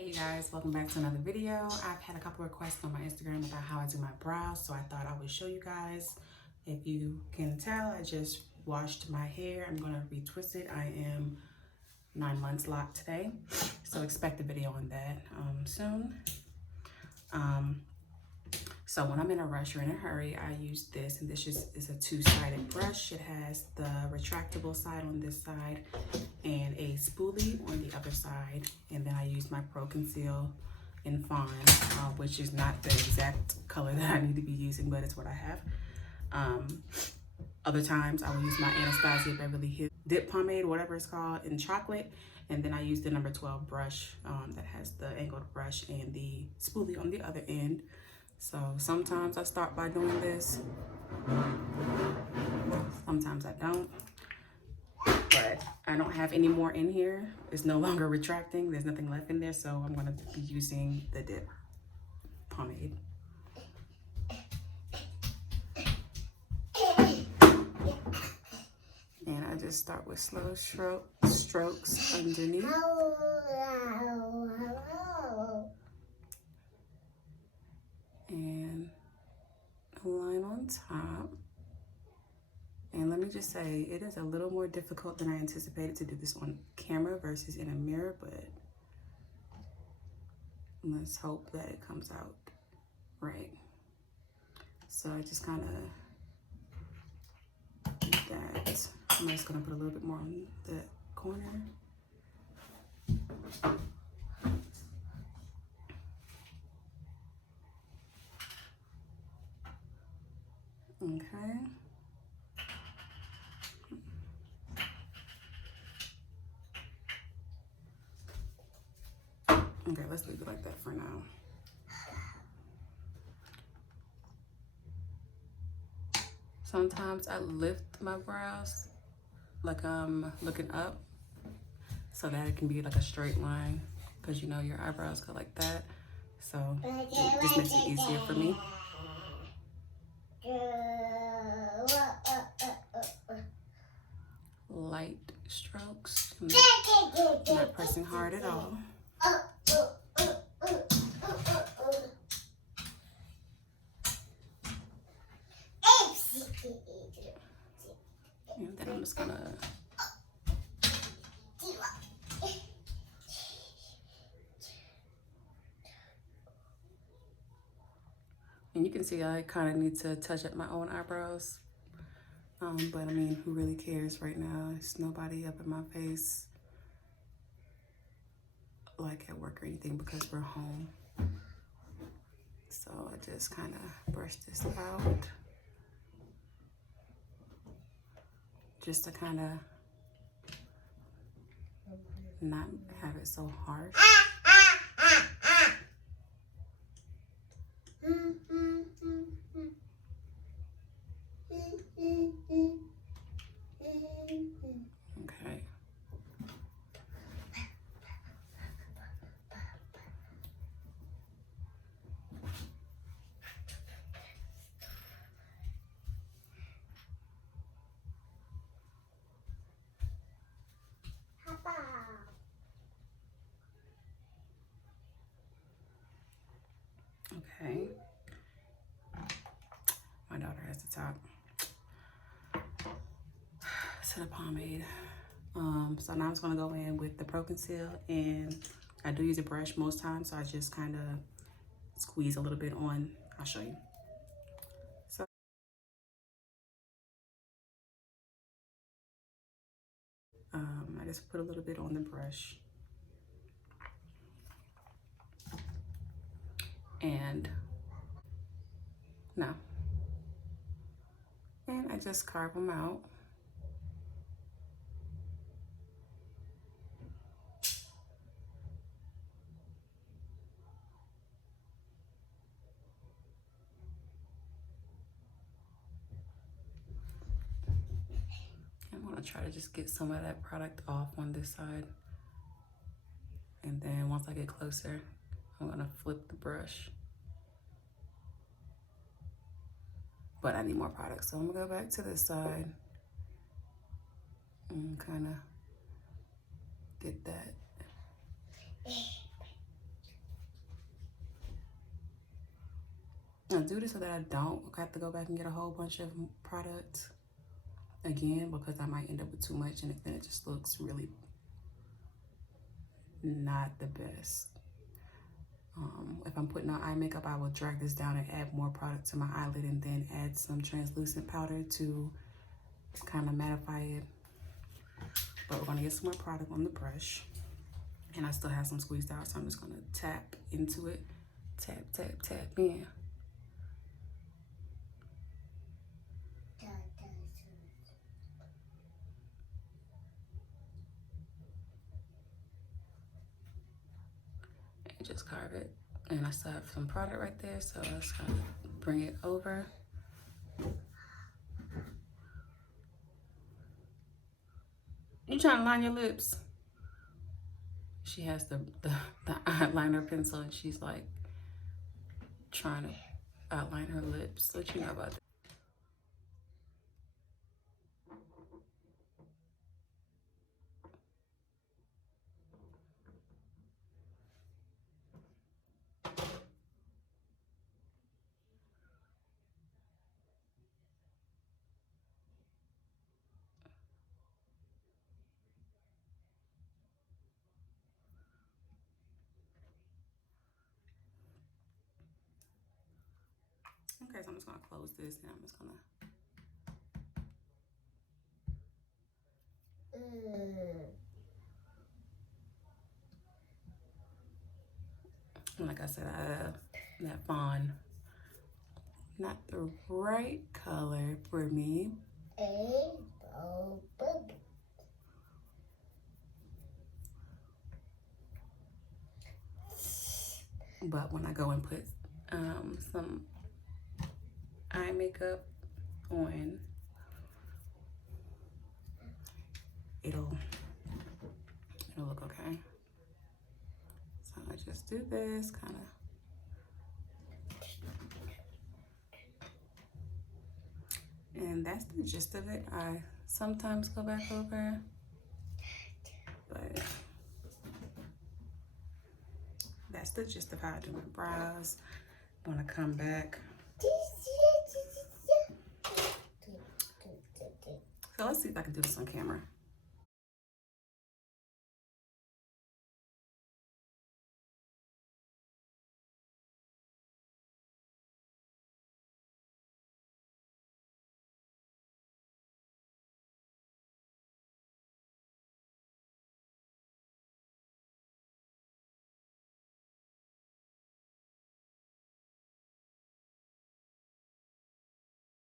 Hey you guys, welcome back to another video. I've had a couple requests on my Instagram about how I do my brows, so I thought I would show you guys. If you can tell, I just washed my hair. I'm gonna retwist it. I am 9 months locked today, so expect a video on that soon. So when I'm in a rush or in a hurry, I use this, and this just is a two-sided brush. It has the retractable side on this side and a spoolie on the other side. And then I use my Pro Conceal in Fawn, which is not the exact color that I need to be using, but it's what I have. Other times I will use my Anastasia Beverly Hills dip pomade, whatever it's called, in chocolate. And then I use the number 12 brush that has the angled brush and the spoolie on the other end. So sometimes I start by doing this, sometimes I don't, but I don't have any more in here. It's no longer retracting, there's nothing left in there, so I'm gonna be using the dip pomade. And I just start with slow strokes underneath. And a line on top. And let me just say, it is a little more difficult than I anticipated to do this on camera versus in a mirror, but let's hope that it comes out right. So I just kind of do that. I'm just gonna put a little bit more on the corner. Okay. Okay, let's leave it like that for now. Sometimes I lift my brows like I'm looking up so that it can be like a straight line, because you know your eyebrows go like that. So it just makes it easier for me. Light strokes, not pressing hard at all. And then I'm just gonna and you can see I kind of need to touch up my own eyebrows. But I mean, who really cares right now? It's nobody up in my face like at work or anything because we're home. So I just kind of brush this out just to kind of not have it so harsh. Okay. Okay. My daughter has to talk. To the pomade. So now I'm just gonna go in with the Pro Conceal, and I do use a brush most times, so I just kind of squeeze a little bit on. I'll show you. So I just put a little bit on the brush, and no, and I just carve them out. I'm gonna try to just get some of that product off on this side. And then once I get closer, I'm gonna flip the brush. But I need more product, so I'm gonna go back to this side and kind of get that I do this so that I don't have to go back and get a whole bunch of products again, because I might end up with too much and then it just looks really not the best. If I'm putting on eye makeup, I will drag this down and add more product to my eyelid and then add some translucent powder to kind of mattify it. But we're gonna get some more product on the brush. And I still have some squeezed out, so I'm just gonna tap into it. Tap, tap, tap in. And just carve it. And I still have some product right there, so let's kind of bring it over. You trying to line your lips? She has the eyeliner pencil and she's like trying to outline her lips. What you know about that? Okay, so I'm just gonna close this and I'm just gonna. Like I said, I have that fawn. Not the right color for me. But when I go and put some eye makeup on, it'll look okay. So I just do this kind of. And that's the gist of it. I sometimes go back over, but that's the gist of how I do my brows. I want to come back. So let's see if I can do this on camera.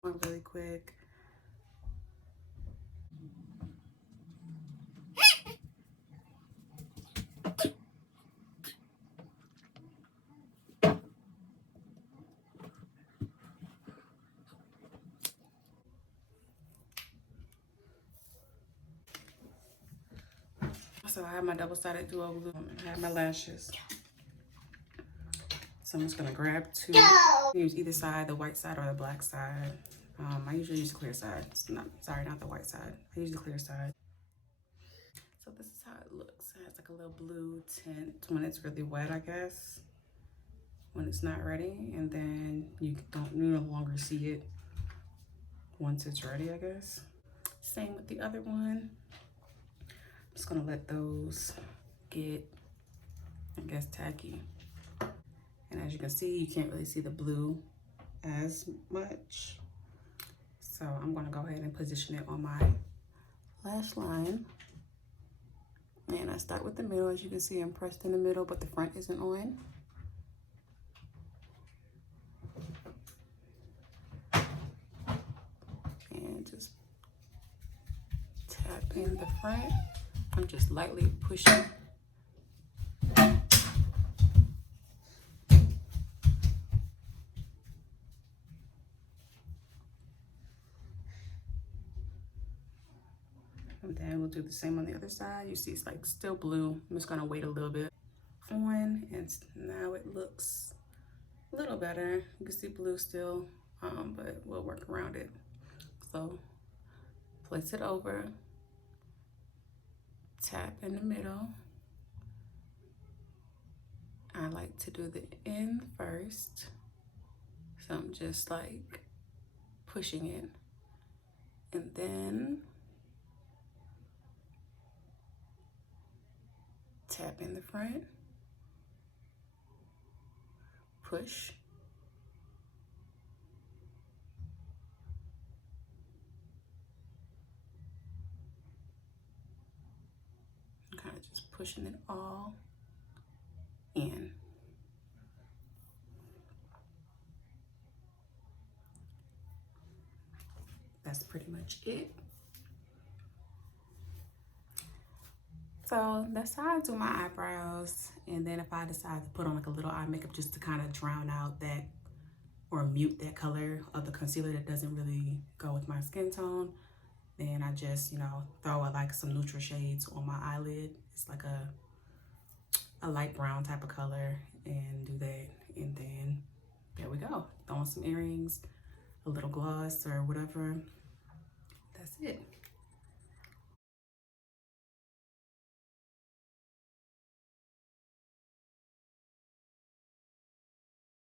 One really quick. So I have my double-sided duo glue and I have my lashes. So I'm just gonna grab two. Use either side, the white side or the black side. I usually use the clear side. Not the white side. I use the clear side. So this is how it looks. It has like a little blue tint when it's really wet, I guess. When it's not ready, and then you no longer see it once it's ready, I guess. Same with the other one. I'm just gonna let those get, I guess, tacky. And as you can see, you can't really see the blue as much. So I'm gonna go ahead and position it on my lash line. And I start with the middle. As you can see, I'm pressed in the middle, but the front isn't on. And just tap in the front. I'm just lightly pushing. And then we'll do the same on the other side. You see it's like still blue. I'm just gonna wait a little bit on, and now it looks a little better. You can see blue still, but we'll work around it. So place it over, tap in the middle. I like to do the end first. So I'm just like pushing it, and then tap in the front, push, kind of just pushing it all in. That's pretty much it. So that's how I do my eyebrows. And then if I decide to put on like a little eye makeup just to kind of drown out that or mute that color of the concealer that doesn't really go with my skin tone, then I just, you know, throw like some neutral shades on my eyelid. It's like a light brown type of color, and do that. And then there we go. Throw on some earrings, a little gloss or whatever. That's it.